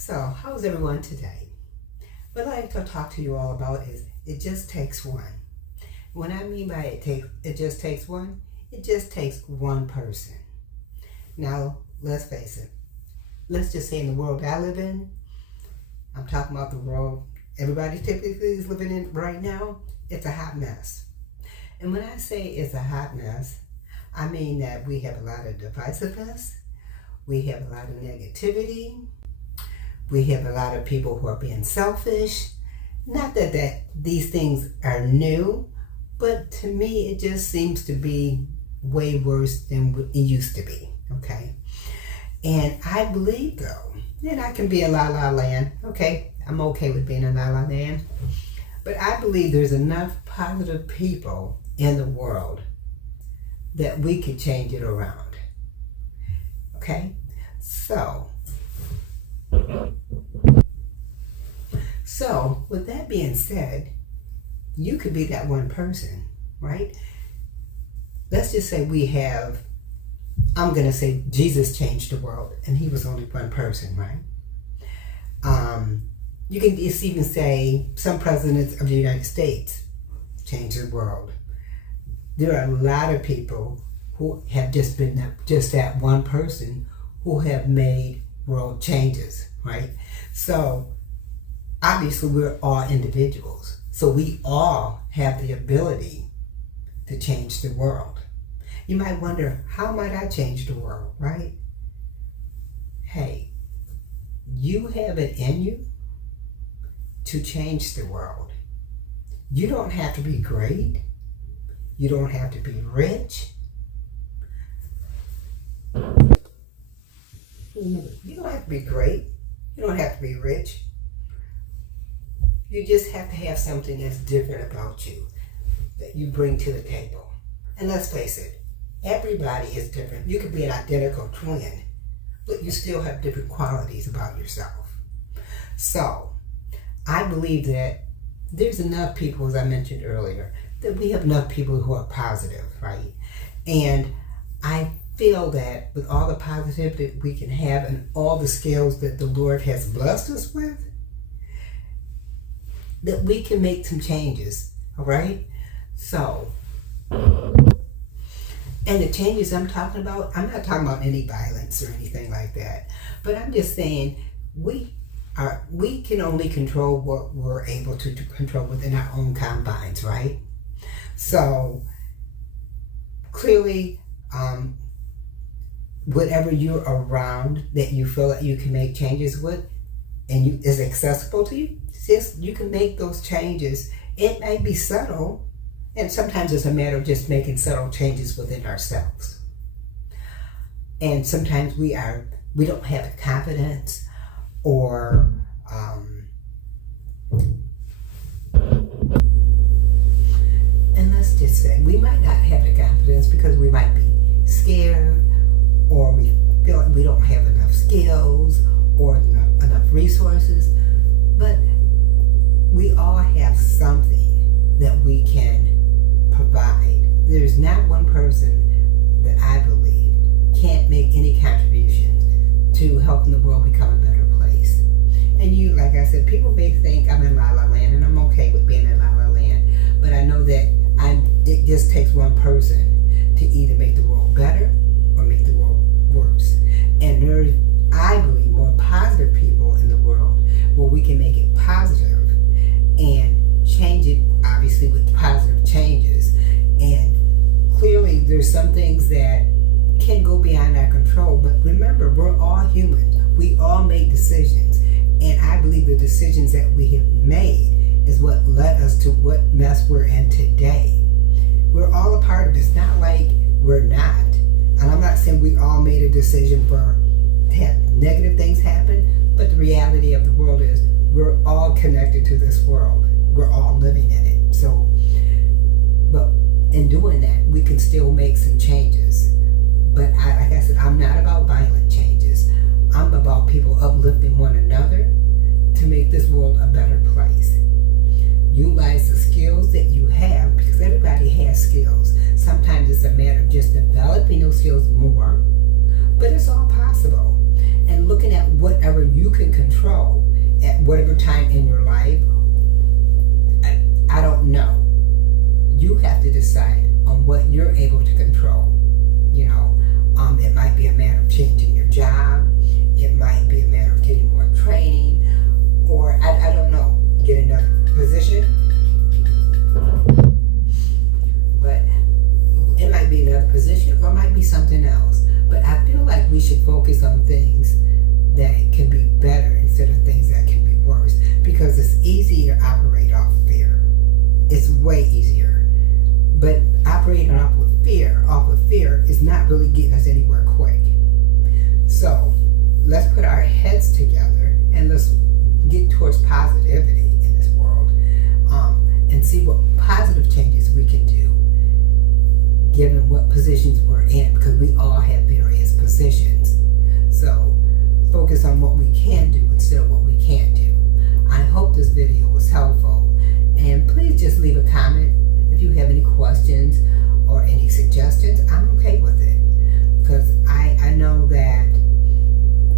So, how's everyone today? What I'd like to talk to you all about is it just takes one. What I mean by it just takes one, it just takes one person. Now, let's face it. Let's just say in the world I live in, I'm talking about the world everybody typically is living in right now, it's a hot mess. And when I say it's a hot mess, I mean that we have a lot of divisiveness, we have a lot of negativity, we have a lot of people who are being selfish. Not that these things are new, but to me it just seems to be way worse than it used to be, okay? And I believe though, and I can be in La La Land, okay? I'm okay with being in La La Land. But I believe there's enough positive people in the world that we could change it around, okay? So, with that being said, you could be that one person, right? Let's just say I'm going to say Jesus changed the world and he was only one person, right? You can just even say some presidents of the United States changed the world. There are a lot of people who have just been that one person who have made world changes, right? So obviously we're all individuals. So we all have the ability to change the world. You might wonder, how might I change the world, right? Hey, you have it in you to change the world. You don't have to be great. You don't have to be rich. You don't have to be great. You don't have to be rich. You just have to have something that's different about you that you bring to the table. And let's face it, everybody is different. You could be an identical twin, but you still have different qualities about yourself. So, I believe that there's enough people, as I mentioned earlier, that we have enough people who are positive, right? And I feel that with all the positivity that we can have and all the skills that the Lord has blessed us with, that we can make some changes, all right? So, and the changes I'm talking about, I'm not talking about any violence or anything like that, but I'm just saying we can only control what we're able to control within our own confines, right? So clearly, whatever you're around that you feel that you can make changes with and is accessible to you, you can make those changes. It may be subtle, and sometimes it's a matter of just making subtle changes within ourselves. And sometimes we don't have the confidence or and let's just say we might not have the confidence because we might be scared, or we feel like we don't have enough skills or enough resources, but we all have something that we can provide. There's not one person that I believe can't make any contributions to helping the world become a better place. And like I said, people may think I'm in La La Land, and I'm okay with being in La La Land, but I know that it just takes one person to either make the world better or make the world worse. And there's, I believe, more positive people in the world where we can make it positive and change it, obviously, with positive changes. And clearly there's some things that can go beyond our control, but remember, we're all humans. We all make decisions, and I believe the decisions that we have made is what led us to what mess we're in today. We're all a part of it. It's not like we're not. And I'm not saying we all made a decision to have negative things happen, but the reality of the world is we're all connected to this world. We're all living in it. So, but in doing that, we can still make some changes. But like I said, I'm not about violent changes. I'm about people uplifting one another to make this world a better place. Utilize the skills that you have, because everybody has skills. Sometimes it's a matter of just developing those skills more, but it's all possible. And looking at whatever you can control at whatever time in your life, I don't know. You have to decide on what you're able to control. It might be a matter of changing your job. It might be a matter of getting more training, or I don't know, get another position. But it might be another position, or it might be something else. But I feel like we should focus on things that can be better instead of things that can be worse, because it's easier to operate off fear. It's way easier. But operating off of fear is not really getting us anywhere quick. So let's put our heads together and let's get towards positivity in this world, and see what positive changes we can do given what positions we're in, because we all have various positions. So focus on what we can do instead of what we can't do. I hope this video was helpful, and please just leave a comment if you have any questions or any suggestions.